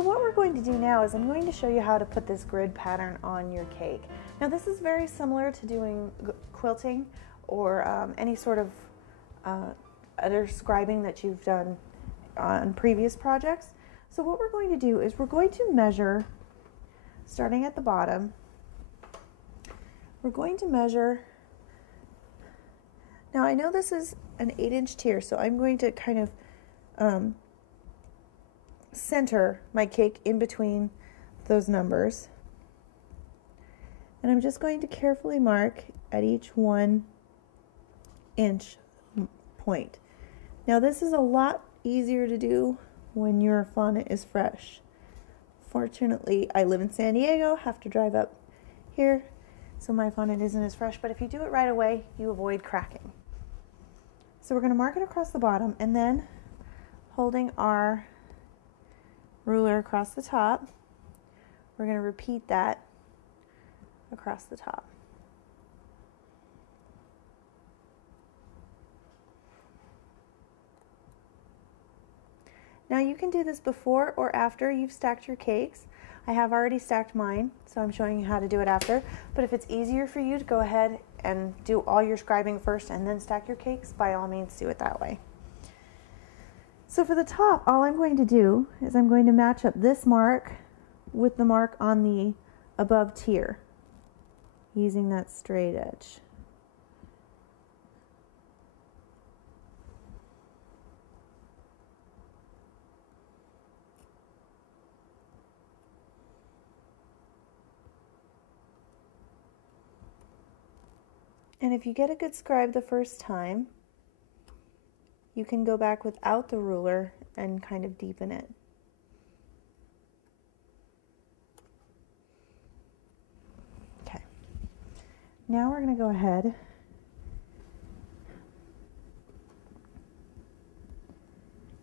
So what we're going to do now is I'm going to show you how to put this grid pattern on your cake. Now this is very similar to doing quilting or any sort of other scribing that you've done on previous projects. So what we're going to do is we're going to measure, starting at the bottom, we're going to measure, now I know this is an 8-inch tier, so I'm going to kind of center my cake in between those numbers. And I'm just going to carefully mark at each 1 inch point. Now this is a lot easier to do when your fondant is fresh. Fortunately, I live in San Diego, have to drive up here, so my fondant isn't as fresh, but if you do it right away, you avoid cracking. So we're going to mark it across the bottom, and then holding our ruler across the top, we're going to repeat that across the top. Now you can do this before or after you've stacked your cakes. I have already stacked mine, so I'm showing you how to do it after. But if it's easier for you to go ahead and do all your scribing first and then stack your cakes, by all means do it that way. So for the top, all I'm going to do is I'm going to match up this mark with the mark on the above tier using that straight edge. And if you get a good scribe the first time, you can go back without the ruler and kind of deepen it. Okay. Now we're going to go ahead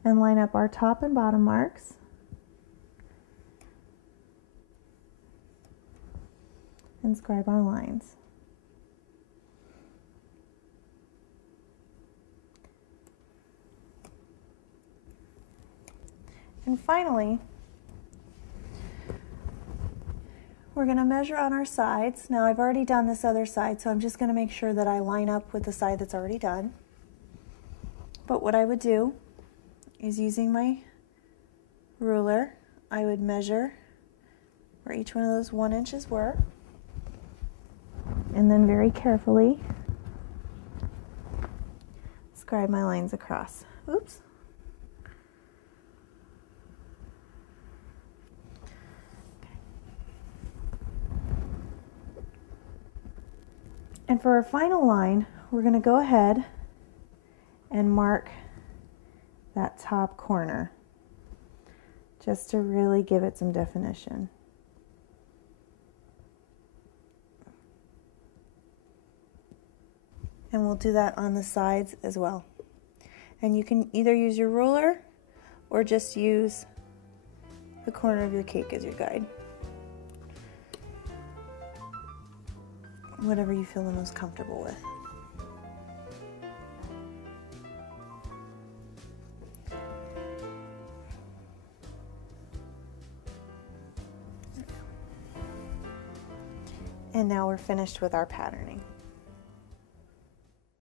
and line up our top and bottom marks. And scribe our lines. And finally, we're going to measure on our sides. Now I've already done this other side, so I'm just going to make sure that I line up with the side that's already done. But what I would do is, using my ruler, I would measure where each one of those 1 inches were, and then very carefully scribe my lines across. Oops. And for our final line, we're going to go ahead and mark that top corner just to really give it some definition. And we'll do that on the sides as well. And you can either use your ruler or just use the corner of your cake as your guide. Whatever you feel the most comfortable with. And now we're finished with our patterning.